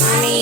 money.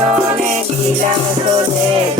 Don't let me down, don't let